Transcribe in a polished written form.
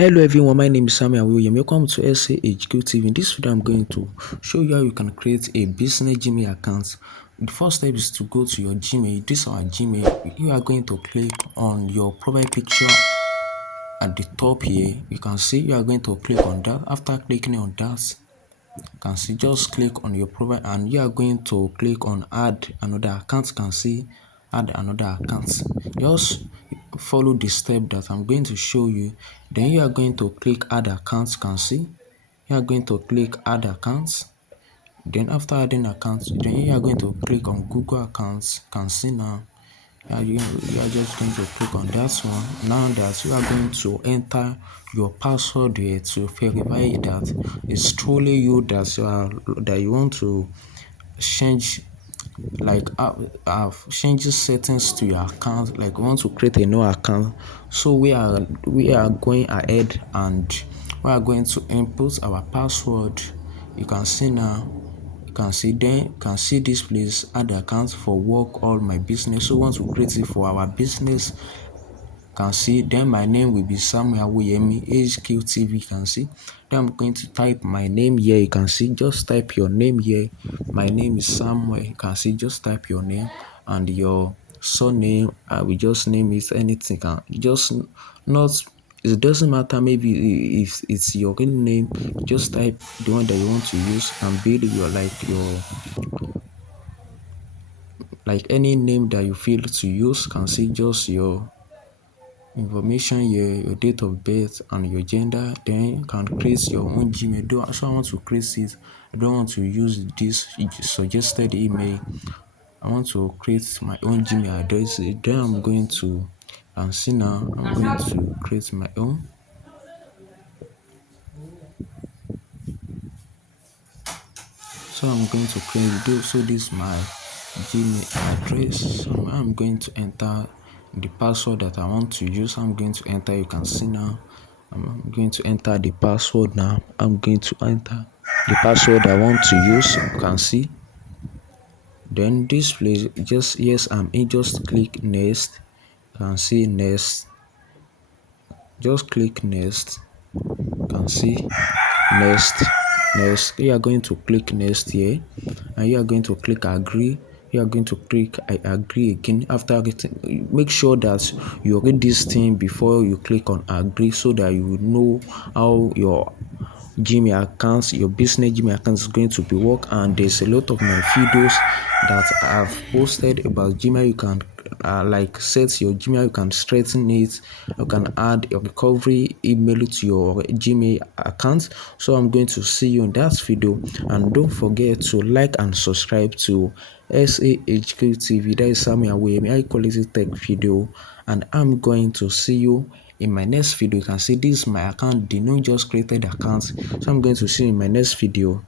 Hello everyone, my name is Samuel William. Welcome to H-QTV. In this video, I'm going to show you how you can create a business Gmail account. The first step is to go to your Gmail. This is our Gmail. You are going to click on your profile picture at the top here. You can see you are going to click on that. After clicking on that, you can see just click on your profile and you are going to click on add another account. You can see add another account. Just follow the step that I'm going to show you. Then you are going to click add accounts. You can see you are going to click add accounts. Then after adding accounts, then you are going to click on Google accounts. You can see now you are just going to click on that one. Now that you are going to enter your password here to verify that it's truly you that you want to change, like changes settings to your account, like want to create a new account. So we are going ahead and we are going to input our password. You can see now, you can see, then you can see this place, add account for work all my business. So once we create it for our business, can see, then my name will be Samuel William, H-QTV. You can see, then I'm going to type my name here. You can see, just type your name here. My name is Samuel. You can see, just type your name and your surname. I will just name it anything. Can just not, it doesn't matter, maybe if it's your real name, just type the one that you want to use and build like any name that you feel to use. Can see just your information here, your date of birth and your gender. Then you can create your own Gmail. So I want to create it. I don't want to use this suggested email. I want to create my own Gmail address. Then I'm going to, and see now, I'm going to create my own. So I'm going to create this. So this is my Gmail address. So I'm going to enter the password that I want to use. I'm going to enter. You can see now, I'm going to enter the password now. I'm going to enter the password I want to use. You can see. Then this place, just yes, I'm in. Just click next. You can see next. Just click next. You can see next. You are going to click next here and you are going to click agree. You are going to click I agree again. After getting, make sure that you read this thing before you click on agree, so that you will know how your Gmail accounts, your business Gmail account is going to be work. And there's a lot of my videos that I've posted about Gmail. You can like set your Gmail, you can straighten it, you can add a recovery email to your Gmail account. So I'm going to see you in that video, and don't forget to like and subscribe to SAHQ That is Samuel William, high quality tech video, and I'm going to see you in my next video. You can see this is my account, the new just created account. So I'm going to see you in my next video.